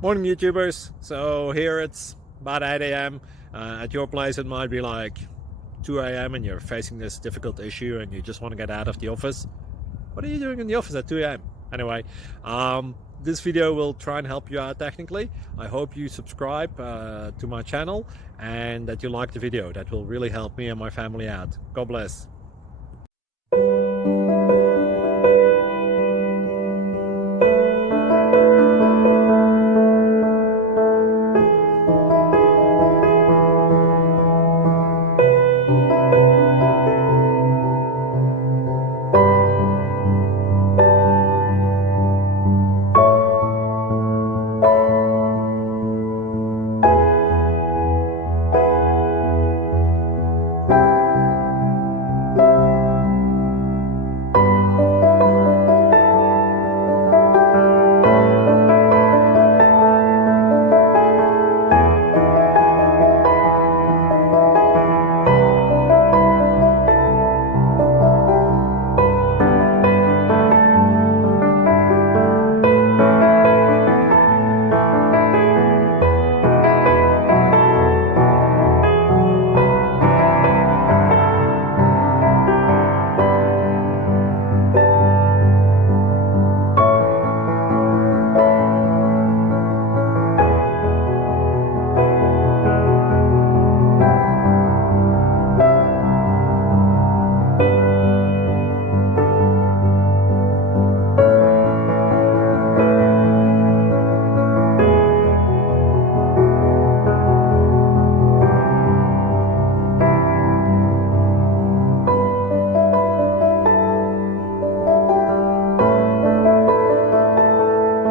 Morning, YouTubers. So here it's about 8 a.m. At your place, it might be like 2 a.m. and you're facing this difficult issue and you just want to get out of the office. What are you doing in the office at 2 a.m.? Anyway, this video will try and help you out technically. I hope you subscribe to my channel and that you like the video. That will really help me and my family out. God bless.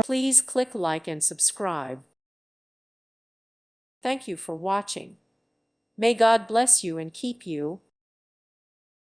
Please click like and subscribe. Thank you for watching. May God bless you and keep you.